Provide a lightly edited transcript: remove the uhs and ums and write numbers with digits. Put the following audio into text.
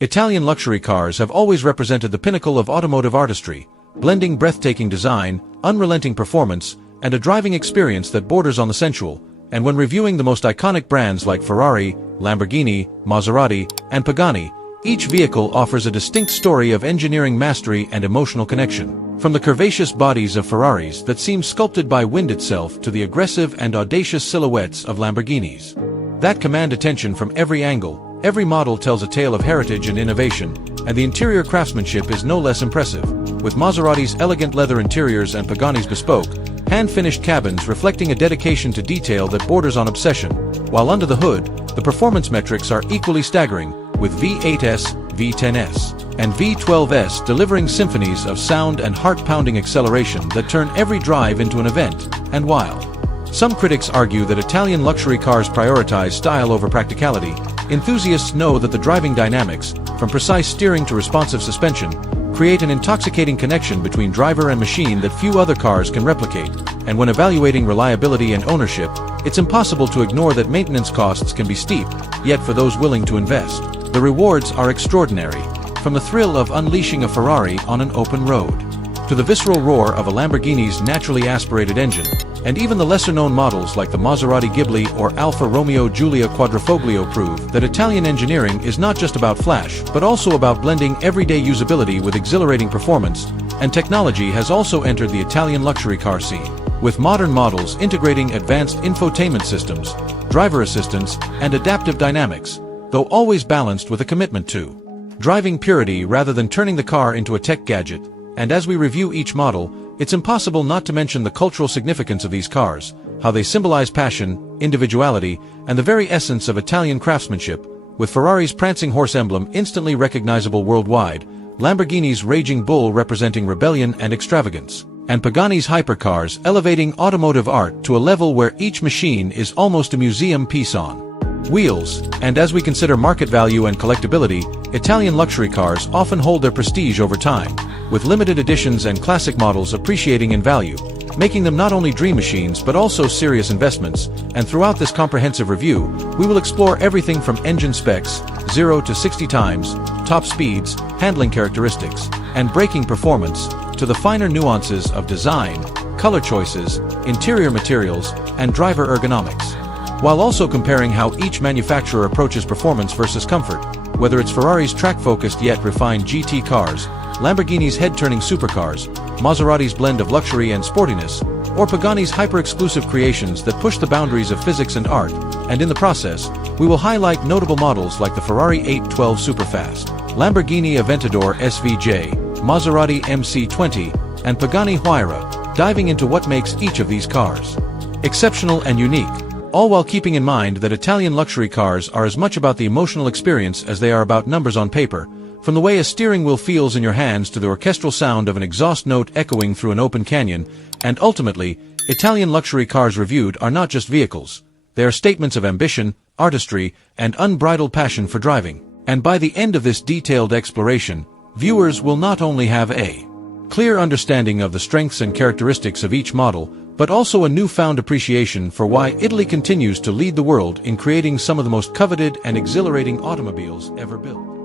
Italian luxury cars have always represented the pinnacle of automotive artistry, blending breathtaking design, unrelenting performance, and a driving experience that borders on the sensual. And when reviewing the most iconic brands like Ferrari, Lamborghini, Maserati, and Pagani, each vehicle offers a distinct story of engineering mastery and emotional connection. From the curvaceous bodies of Ferraris that seem sculpted by wind itself to the aggressive and audacious silhouettes of Lamborghinis that command attention from every angle, every model tells a tale of heritage and innovation, and the interior craftsmanship is no less impressive, with Maserati's elegant leather interiors and Pagani's bespoke, hand-finished cabins reflecting a dedication to detail that borders on obsession, while under the hood, the performance metrics are equally staggering, with V8s, V10s, and V12s delivering symphonies of sound and heart-pounding acceleration that turn every drive into an event. And while some critics argue that Italian luxury cars prioritize style over practicality, enthusiasts know that the driving dynamics, from precise steering to responsive suspension, create an intoxicating connection between driver and machine that few other cars can replicate. And when evaluating reliability and ownership, it's impossible to ignore that maintenance costs can be steep, yet for those willing to invest, the rewards are extraordinary. From the thrill of unleashing a Ferrari on an open road, to the visceral roar of a Lamborghini's naturally aspirated engine, and even the lesser-known models like the Maserati Ghibli or Alfa Romeo Giulia Quadrifoglio prove that Italian engineering is not just about flash, but also about blending everyday usability with exhilarating performance, and technology has also entered the Italian luxury car scene, with modern models integrating advanced infotainment systems, driver assistance, and adaptive dynamics, though always balanced with a commitment to driving purity rather than turning the car into a tech gadget. And as we review each model, it's impossible not to mention the cultural significance of these cars, how they symbolize passion, individuality, and the very essence of Italian craftsmanship, with Ferrari's prancing horse emblem instantly recognizable worldwide, Lamborghini's raging bull representing rebellion and extravagance, and Pagani's hypercars elevating automotive art to a level where each machine is almost a museum piece on wheels. And as we consider market value and collectability, Italian luxury cars often hold their prestige over time, with limited editions and classic models appreciating in value, making them not only dream machines but also serious investments. And throughout this comprehensive review, we will explore everything from engine specs, 0 to 60 times, top speeds, handling characteristics, and braking performance, to the finer nuances of design, color choices, interior materials, and driver ergonomics, while also comparing how each manufacturer approaches performance versus comfort, whether it's Ferrari's track-focused yet refined GT cars, Lamborghini's head-turning supercars, Maserati's blend of luxury and sportiness, or Pagani's hyper-exclusive creations that push the boundaries of physics and art. And in the process, we will highlight notable models like the Ferrari 812 Superfast, Lamborghini Aventador SVJ, Maserati MC20, and Pagani Huayra, diving into what makes each of these cars exceptional and unique, all while keeping in mind that Italian luxury cars are as much about the emotional experience as they are about numbers on paper, from the way a steering wheel feels in your hands to the orchestral sound of an exhaust note echoing through an open canyon. And ultimately, Italian luxury cars reviewed are not just vehicles, they are statements of ambition, artistry, and unbridled passion for driving. And by the end of this detailed exploration, viewers will not only have a clear understanding of the strengths and characteristics of each model, but also a newfound appreciation for why Italy continues to lead the world in creating some of the most coveted and exhilarating automobiles ever built.